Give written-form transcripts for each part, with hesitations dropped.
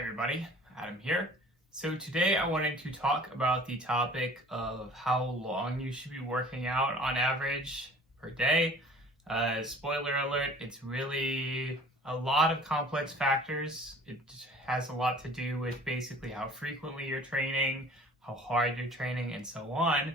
Hi everybody, Adam here. So today I wanted to talk about the topic of how long you should be working out on average per day. Spoiler alert, it's really a lot of complex factors. It has a lot to do with basically how frequently you're training, how hard you're training, and so on.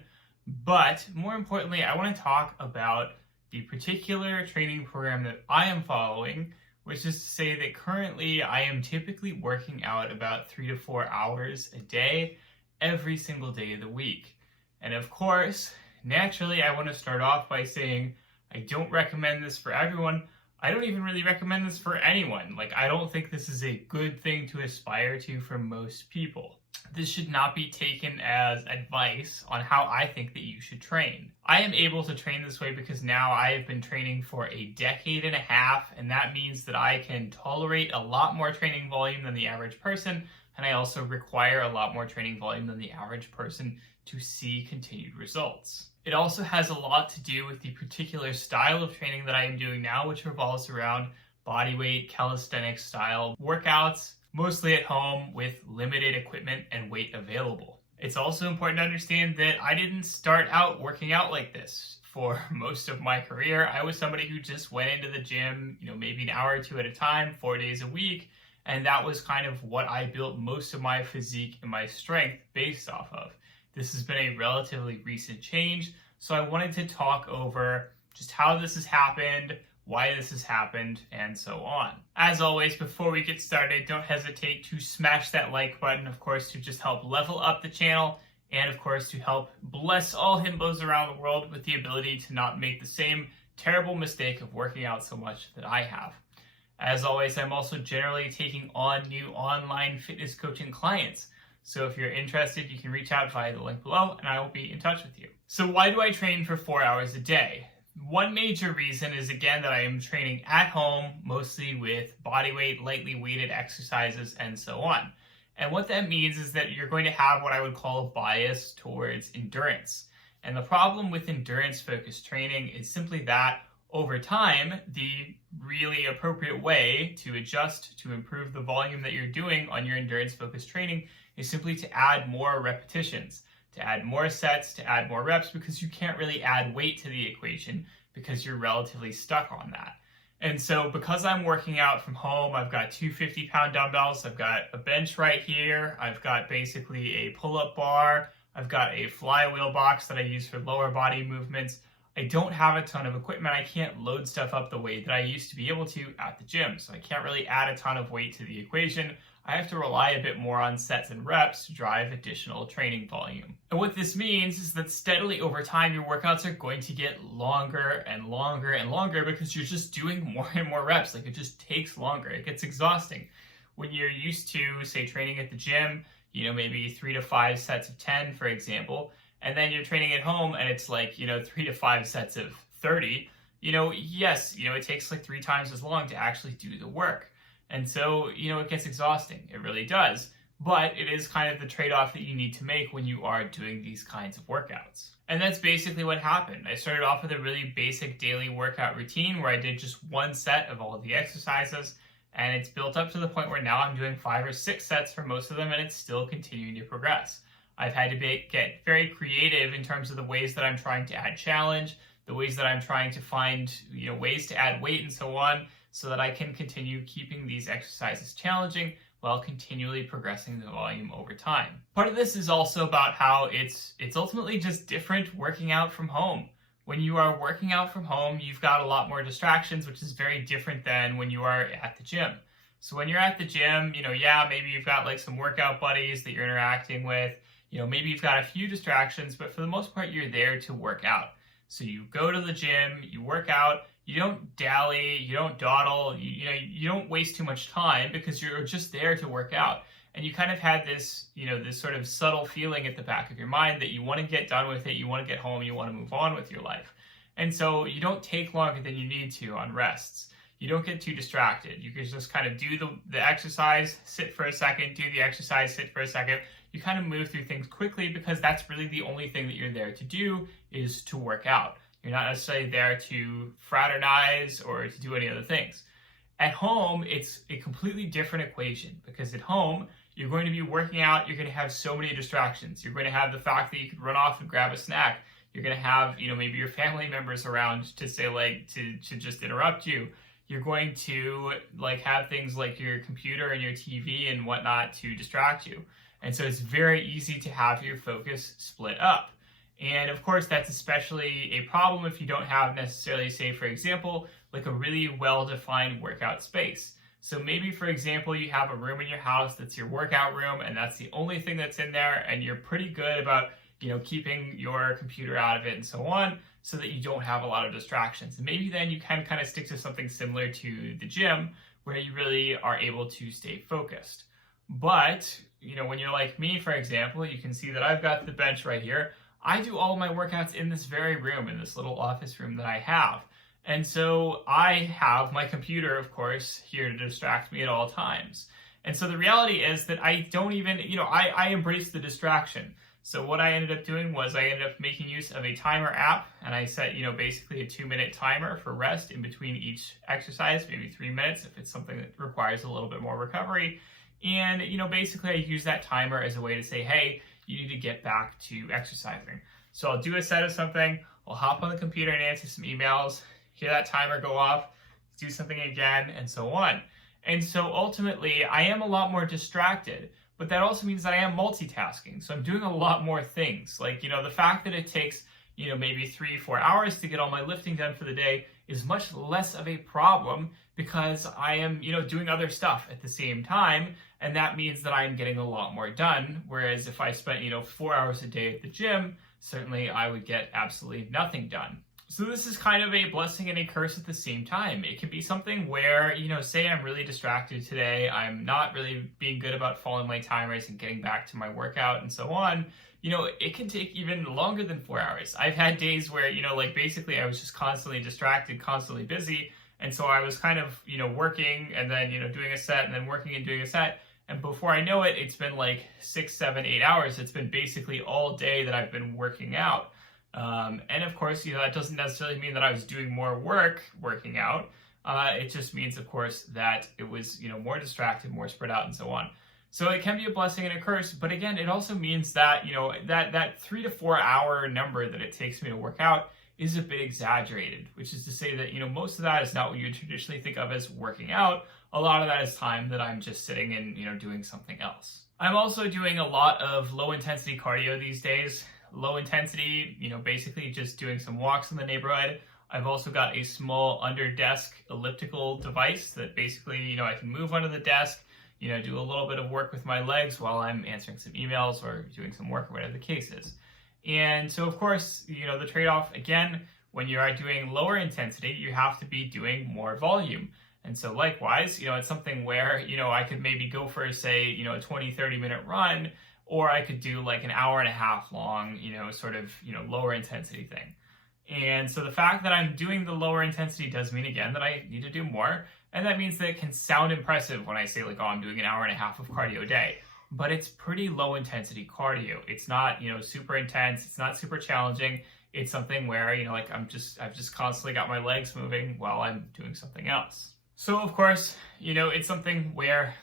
But more importantly, I want to talk about the particular training program that I am following, which is to say that currently I am typically working out about 3 to 4 hours a day, every single day of the week. And of course, naturally, I want to start off by saying I don't recommend this for everyone. I don't even really recommend this for anyone. I don't think this is a good thing to aspire to for most people. This should not be taken as advice on how I think that you should train. I am able to train this way because now I have been training for a decade and a half, and that means that I can tolerate a lot more training volume than the average person, and I also require a lot more training volume than the average person to see continued results. It also has a lot to do with the particular style of training that I am doing now, which revolves around bodyweight, calisthenics style workouts, mostly at home with limited equipment and weight available. It's also important to understand that I didn't start out working out like this. For most of my career, I was somebody who just went into the gym, maybe an hour or two at a time, 4 days a week, and that was kind of what I built most of my physique and my strength based off of. This has been a relatively recent change, so I wanted to talk over just how this has happened, why this has happened, and so on. As always, before we get started, don't hesitate to smash that like button, of course, to just help level up the channel, and of course, to help bless all Himbos around the world with the ability to not make the same terrible mistake of working out so much that I have. As always, I'm also generally taking on new online fitness coaching clients. So if you're interested, you can reach out via the link below, and I will be in touch with you. So why do I train for 4 hours a day? One major reason is, again, that I am training at home, mostly with bodyweight, lightly weighted exercises, and so on. And what that means is that you're going to have what I would call a bias towards endurance. And the problem with endurance-focused training is simply that over time, the really appropriate way to adjust to improve the volume that you're doing on your endurance-focused training is simply to add more repetitions, to add more sets, to add more reps, because you can't really add weight to the equation because you're relatively stuck on that. And so because I'm working out from home, I've got two 50-pound dumbbells, I've got a bench right here, I've got basically a pull-up bar, I've got a flywheel box that I use for lower body movements. I don't have a ton of equipment. I can't load stuff up the way that I used to be able to at the gym. So I can't really add a ton of weight to the equation. I have to rely a bit more on sets and reps to drive additional training volume. And what this means is that steadily over time, your workouts are going to get longer and longer and longer because you're just doing more and more reps. It just takes longer. It gets exhausting. When you're used to, say, training at the gym, maybe 3 to 5 sets of 10, for example, and then you're training at home and it's 3 to 5 sets of 30, yes, it takes 3 times as long to actually do the work. And so, it gets exhausting. It really does. But it is kind of the trade-off that you need to make when you are doing these kinds of workouts. And that's basically what happened. I started off with a really basic daily workout routine where I did just one set of all of the exercises, and it's built up to the point where now I'm doing 5 or 6 sets for most of them, and it's still continuing to progress. I've had to get very creative in terms of the ways that I'm trying to add challenge, the ways that I'm trying to find ways to add weight and so on, so that I can continue keeping these exercises challenging while continually progressing the volume over time. Part of this is also about how it's ultimately just different working out from home. When you are working out from home, you've got a lot more distractions, which is very different than when you are at the gym. So when you're at the gym, maybe you've got some workout buddies that you're interacting with, maybe you've got a few distractions, but for the most part, you're there to work out. So you go to the gym, you work out, you don't dally, you don't dawdle, you don't waste too much time because you're just there to work out. And you kind of had this, this sort of subtle feeling at the back of your mind that you want to get done with it, you want to get home, you want to move on with your life. And so you don't take longer than you need to on rests. You don't get too distracted. You can just kind of do the exercise, sit for a second, do the exercise, sit for a second. You kind of move through things quickly because that's really the only thing that you're there to do is to work out. You're not necessarily there to fraternize or to do any other things. At home, it's a completely different equation because at home, you're going to be working out, you're going to have so many distractions. You're going to have the fact that you could run off and grab a snack. You're going to have, maybe your family members around to say to just interrupt you. You're going to have things like your computer and your TV and whatnot to distract you. And so it's very easy to have your focus split up. And of course, that's especially a problem if you don't have necessarily, say, for example, like a really well-defined workout space. So maybe, for example, you have a room in your house that's your workout room, and that's the only thing that's in there, and you're pretty good about, keeping your computer out of it and so on, so that you don't have a lot of distractions. And maybe then you can kind of stick to something similar to the gym, where you really are able to stay focused. But, when you're like me, for example, you can see that I've got the bench right here. I do all my workouts in this very room, in this little office room that I have. And so I have my computer, of course, here to distract me at all times. And so the reality is that I don't even, I embrace the distraction. So what I ended up doing was I ended up making use of a timer app, and I set, basically a 2-minute timer for rest in between each exercise, maybe 3 minutes if it's something that requires a little bit more recovery. And, basically I use that timer as a way to say, hey, you need to get back to exercising. So I'll do a set of something, I'll hop on the computer and answer some emails, hear that timer go off, do something again, and so on. And so ultimately, I am a lot more distracted, but that also means that I am multitasking. So I'm doing a lot more things. The fact that it takes, maybe 3-4 hours to get all my lifting done for the day is much less of a problem because I am, doing other stuff at the same time. And that means that I'm getting a lot more done. Whereas if I spent, 4 hours a day at the gym, certainly I would get absolutely nothing done. So this is kind of a blessing and a curse at the same time. It can be something where, say I'm really distracted today, I'm not really being good about following my timers and getting back to my workout and so on. It can take even longer than 4 hours. I've had days where, basically I was just constantly distracted, constantly busy. And so I was kind of, working and then, doing a set and then working and doing a set. And before I know it, it's been 6, 7, 8 hours. It's been basically all day that I've been working out. And of course, that doesn't necessarily mean that I was doing more work working out. It just means, of course, that it was, more distracted, more spread out, and so on. So it can be a blessing and a curse, but again, it also means that, that 3 to 4 hour number that it takes me to work out is a bit exaggerated, which is to say that, most of that is not what you traditionally think of as working out. A lot of that is time that I'm just sitting and, doing something else. I'm also doing a lot of low intensity cardio these days. Low intensity, basically just doing some walks in the neighborhood. I've also got a small under desk elliptical device that basically, I can move under the desk, do a little bit of work with my legs while I'm answering some emails or doing some work or whatever the case is. And so of course, the trade-off again, when you are doing lower intensity, you have to be doing more volume. And so likewise, it's something where, I could maybe go for, say, a 20-30 minute run, or I could do an hour and a half long, lower intensity thing. And so the fact that I'm doing the lower intensity does mean, again, that I need to do more. And that means that it can sound impressive when I say, I'm doing an hour and a half of cardio a day. But it's pretty low intensity cardio. It's not, super intense. It's not super challenging. It's something where, I've just constantly got my legs moving while I'm doing something else. So, of course, it's something where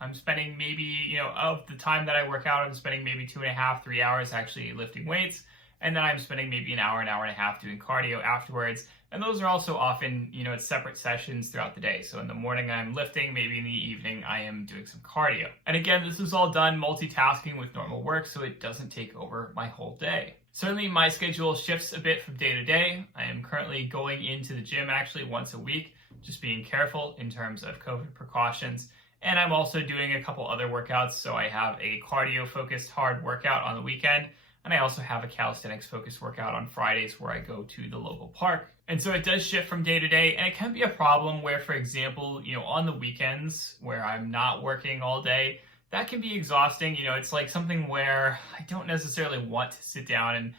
I'm spending maybe, of the time that I work out, I'm spending maybe 2.5, 3 hours actually lifting weights. And then I'm spending maybe an hour and a half doing cardio afterwards. And those are also often, it's separate sessions throughout the day. So in the morning I'm lifting, maybe in the evening I am doing some cardio. And again, this is all done multitasking with normal work, so it doesn't take over my whole day. Certainly my schedule shifts a bit from day to day. I am currently going into the gym actually once a week, just being careful in terms of COVID precautions. And I'm also doing a couple other workouts. So I have a cardio-focused hard workout on the weekend, and I also have a calisthenics-focused workout on Fridays where I go to the local park. And so it does shift from day to day, and it can be a problem where, for example, on the weekends where I'm not working all day, that can be exhausting. It's like something where I don't necessarily want to sit down and,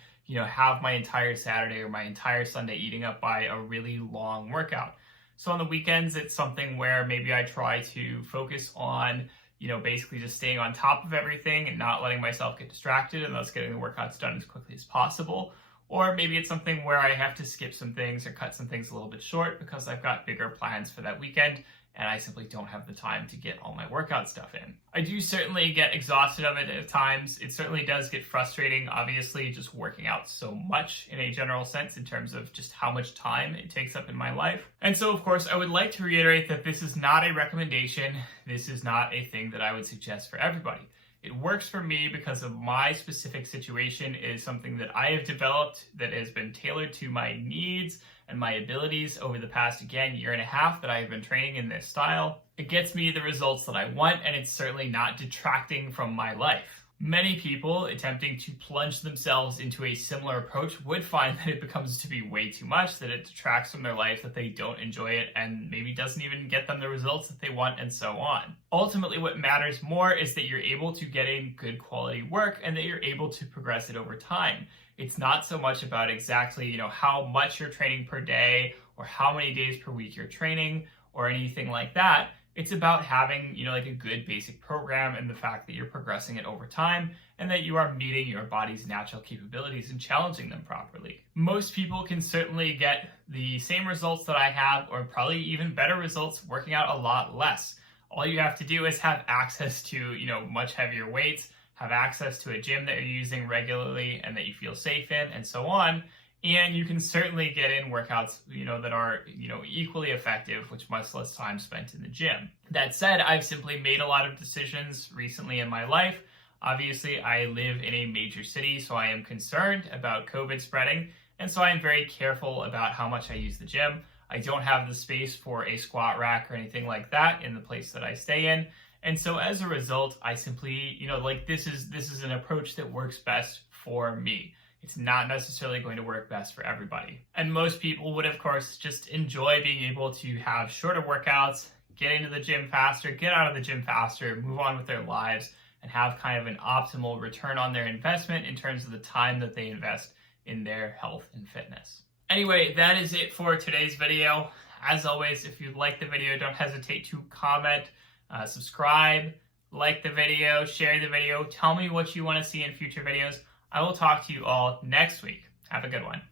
have my entire Saturday or my entire Sunday eating up by a really long workout. So on the weekends, it's something where maybe I try to focus on, basically just staying on top of everything and not letting myself get distracted and thus getting the workouts done as quickly as possible. Or maybe it's something where I have to skip some things or cut some things a little bit short because I've got bigger plans for that weekend and I simply don't have the time to get all my workout stuff in. I do certainly get exhausted of it at times. It certainly does get frustrating, obviously, just working out so much in a general sense in terms of just how much time it takes up in my life. And so, of course, I would like to reiterate that this is not a recommendation. This is not a thing that I would suggest for everybody. It works for me because of my specific situation. It is something that I have developed that has been tailored to my needs and my abilities over the past, again, year and a half that I have been training in this style. It gets me the results that I want, and it's certainly not detracting from my life. Many people attempting to plunge themselves into a similar approach would find that it becomes to be way too much, that it detracts from their life, that they don't enjoy it, and maybe doesn't even get them the results that they want, and so on. Ultimately, what matters more is that you're able to get in good quality work and that you're able to progress it over time. It's not so much about exactly, how much you're training per day or how many days per week you're training or anything like that. It's about having, like a good basic program and the fact that you're progressing it over time and that you are meeting your body's natural capabilities and challenging them properly. Most people can certainly get the same results that I have, or probably even better results, working out a lot less. All you have to do is have access to, much heavier weights, have access to a gym that you're using regularly and that you feel safe in, and so on. And you can certainly get in workouts, that are, equally effective, with much less time spent in the gym. That said, I've simply made a lot of decisions recently in my life. Obviously, I live in a major city, so I am concerned about COVID spreading. And so I'm very careful about how much I use the gym. I don't have the space for a squat rack or anything like that in the place that I stay in. And so as a result, I simply, this is an approach that works best for me. It's not necessarily going to work best for everybody. And most people would, of course, just enjoy being able to have shorter workouts, get into the gym faster, get out of the gym faster, move on with their lives, and have kind of an optimal return on their investment in terms of the time that they invest in their health and fitness. Anyway, that is it for today's video. As always, if you like the video, don't hesitate to comment, subscribe, like the video, share the video, tell me what you want to see in future videos. I will talk to you all next week. Have a good one.